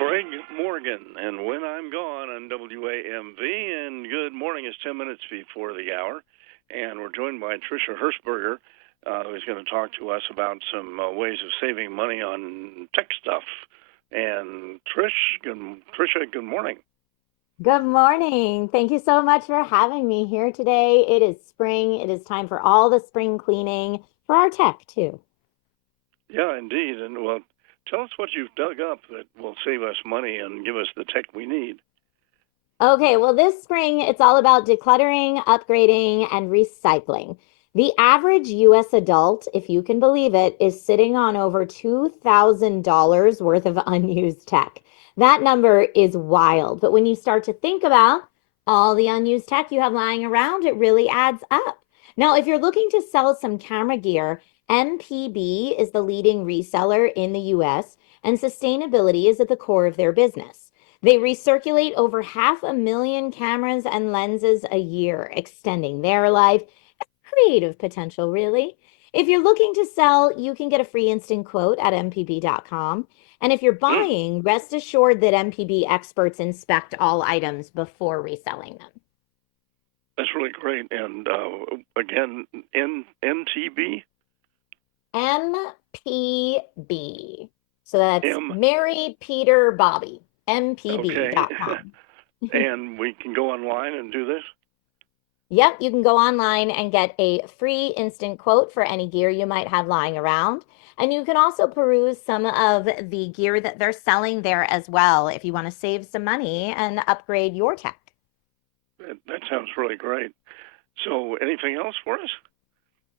Craig Morgan, and When I'm Gone on WAMV. And good morning. It's 10 minutes before the hour, and we're joined by Trisha Hershberger, who's going to talk to us about some ways of saving money on tech stuff. And Trisha, good morning. Good morning. Thank you so much for having me here today. It is spring. It is time for all the spring cleaning for our tech too. Yeah, indeed. And well, tell us what you've dug up that will save us money and give us the tech we need. Okay, well, this spring it's all about decluttering, upgrading, and recycling. The average US adult, if you can believe it, is sitting on over $2,000 worth of unused tech. That number is wild. But when you start to think about all the unused tech you have lying around, it really adds up. Now, if you're looking to sell some camera gear, MPB is the leading reseller in the US, and sustainability is at the core of their business. They recirculate over 500,000 cameras and lenses a year, extending their life. Creative potential, really. If you're looking to sell, you can get a free instant quote at mpb.com. And if you're Mm, buying, rest assured that MPB experts inspect all items before reselling them. that's really great. And again, NTB? MPB. So that's M. Mary Peter Bobby, Okay. mpb.com. And we can go online and do this? Yep, you can go online and get a free instant quote for any gear you might have lying around. And you can also peruse some of the gear that they're selling there as well if you want to save some money and upgrade your tech. That sounds really great. So, anything else for us?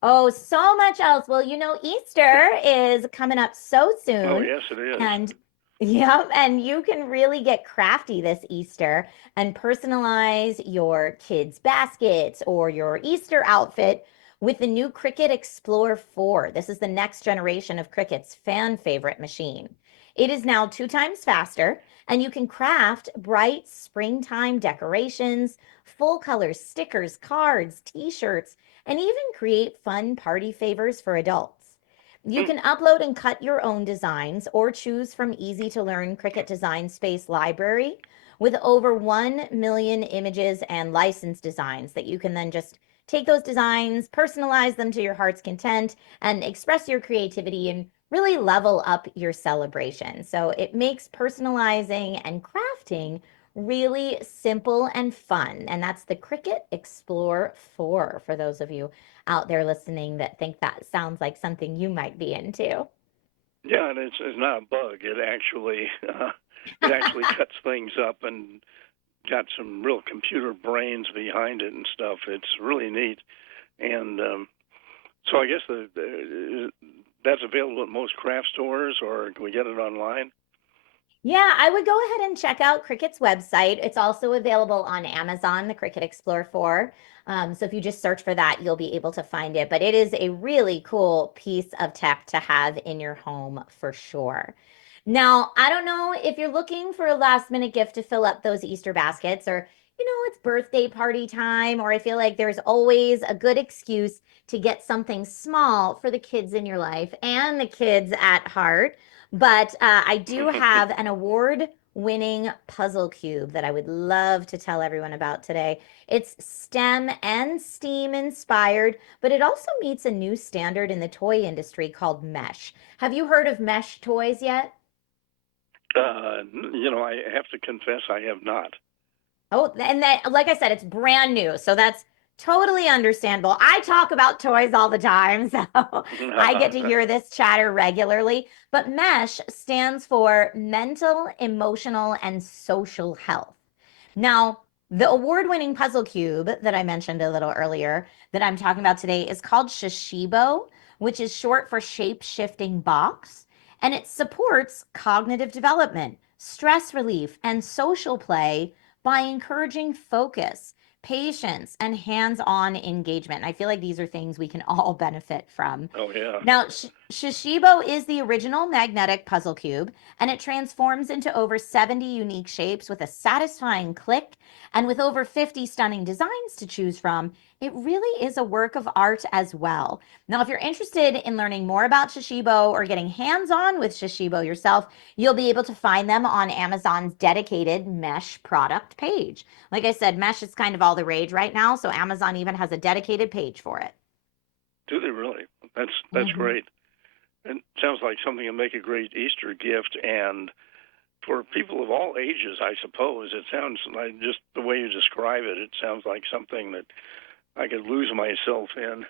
Oh, so much else. Well, Easter is coming up so Oh, soon. yes, it is. And yep, and you can really get crafty this Easter and personalize your kids' baskets or your Easter outfit with the new Cricut Explore 4. This is the next generation of Cricut's fan favorite machine. It is now 2 times faster, and you can craft bright springtime decorations, full color stickers, cards, t-shirts, and even create fun party favors for adults. You Hmm, can upload and cut your own designs or choose from easy to learn Cricut Design Space library with over 1 million images and licensed designs that you can then just take those designs, personalize them to your heart's content, and express your creativity and really level up your celebration. So it makes personalizing and crafting really simple and fun. And that's the Cricut Explore 4 for those of you out there listening that think that sounds like something you might be into. yeah, and it's not a bug. It actually cuts things up and got some real computer brains behind it and stuff. It's really neat. And so I guess that's available at most craft stores, or can we get it online? Yeah, I would go ahead and check out Cricut's website. It's also available on Amazon, the Cricut Explore 4. So if you just search for that, you'll be able to find it. But it is a really cool piece of tech to have in your home for sure. Now, I don't know if you're looking for a last minute gift to fill up those Easter baskets, or, it's birthday party time, or I feel like there's always a good excuse to get something small for the kids in your life and the kids at heart. But I do have an award-winning puzzle cube that I would love to tell everyone about today. It's STEM and STEAM inspired, but it also meets a new standard in the toy industry called mesh. Have you heard of mesh toys yet? I have to confess I have not. Oh, and that, like I said, it's brand new. So that's totally understandable. I talk about toys all the time, so I get to hear this chatter regularly. But MESH stands for mental, emotional, and social health. Now, the award-winning puzzle cube that I mentioned a little earlier that I'm talking about today is called Shishibo, which is short for shape-shifting box, and it supports cognitive development, stress relief, and social play by encouraging focus, patience, and hands-on engagement. I feel like these are things we can all benefit from. Oh, yeah. Now, Shishibo is the original magnetic puzzle cube, and it transforms into over 70 unique shapes with a satisfying click. And with over 50 stunning designs to choose from, it really is a work of art as well. Now, if you're interested in learning more about Shishibo or getting hands-on with Shishibo yourself, you'll be able to find them on Amazon's dedicated mesh product page. Like I said, mesh is kind of all the rage right now, so Amazon even has a dedicated page for it. Do they really? That's great. It sounds like something to make a great Easter gift, and for people of all ages, I suppose. It sounds like, just the way you describe it, it sounds like something that I could lose myself in.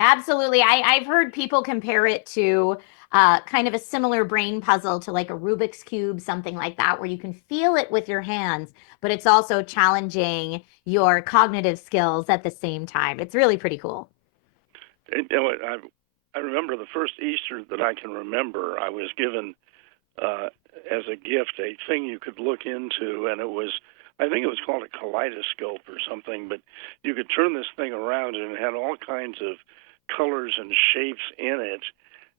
Absolutely. I've heard people compare it to kind of a similar brain puzzle to like a Rubik's Cube, something like that, where you can feel it with your hands, but it's also challenging your cognitive skills at the same time. It's really pretty cool. You know, I remember the first Easter that I can remember, I was given as a gift a thing you could look into, and it was, I think it was called a kaleidoscope or something, but you could turn this thing around and it had all kinds of colors and shapes in it,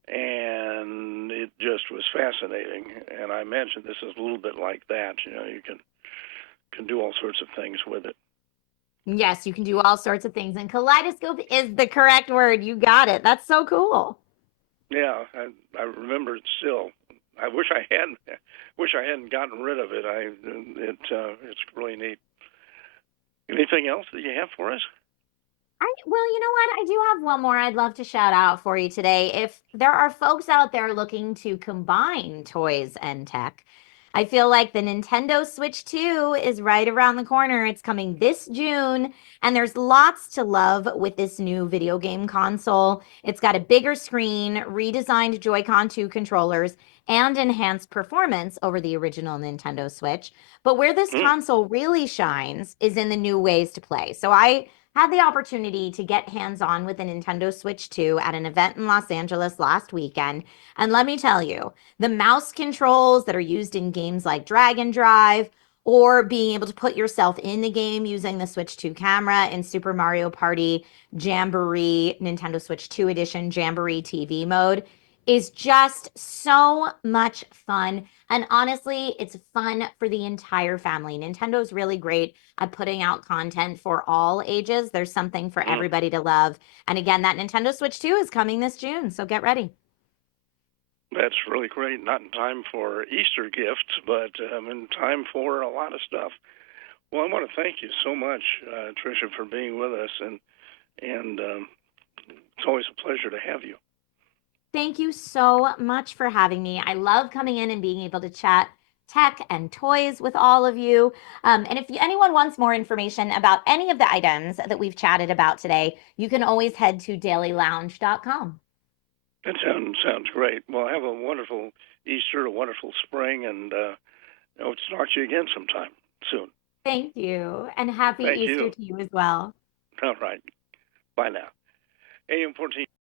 and it just was fascinating. And I imagine this is a little bit like that. You know, you can do all sorts of things with it. Yes, you can do all sorts of things, and kaleidoscope is the correct word. You got it. That's so cool. Yeah, I remember it still. I wish I hadn't gotten rid of it. It's really neat. Anything else that you have for us? Well, you know what? I do have one more I'd love to shout out for you today. If there are folks out there looking to combine toys and tech, I feel like the Nintendo Switch 2 is right around the corner. It's coming this June, and there's lots to love with this new video game console. It's got a bigger screen, redesigned Joy-Con 2 controllers, and enhanced performance over the original Nintendo Switch. But where this console really shines is in the new ways to play. So I had the opportunity to get hands-on with the Nintendo Switch 2 at an event in Los Angeles last weekend. And let me tell you, the mouse controls that are used in games like Dragon Drive, or being able to put yourself in the game using the Switch 2 camera in Super Mario Party Jamboree, Nintendo Switch 2 Edition Jamboree TV mode, is just so much fun. And honestly, it's fun for the entire family. Nintendo's really great at putting out content for all ages. There's something for everybody to love. And again, that Nintendo Switch 2 is coming this June, so get ready. That's really great. Not in time for Easter gifts, but in time for a lot of stuff. Well, I want to thank you so much, Trisha, for being with us, and it's always a pleasure to have you. Thank you so much for having me. I love coming in and being able to chat tech and toys with all of you. And if anyone wants more information about any of the items that we've chatted about today, you can always head to dailylounge.com. That sounds great. Well, have a wonderful Easter, a wonderful spring, and hope to talk to you again sometime soon. Thank you, and happy Thank Easter you. to you as well. All right. Bye now. AM 14.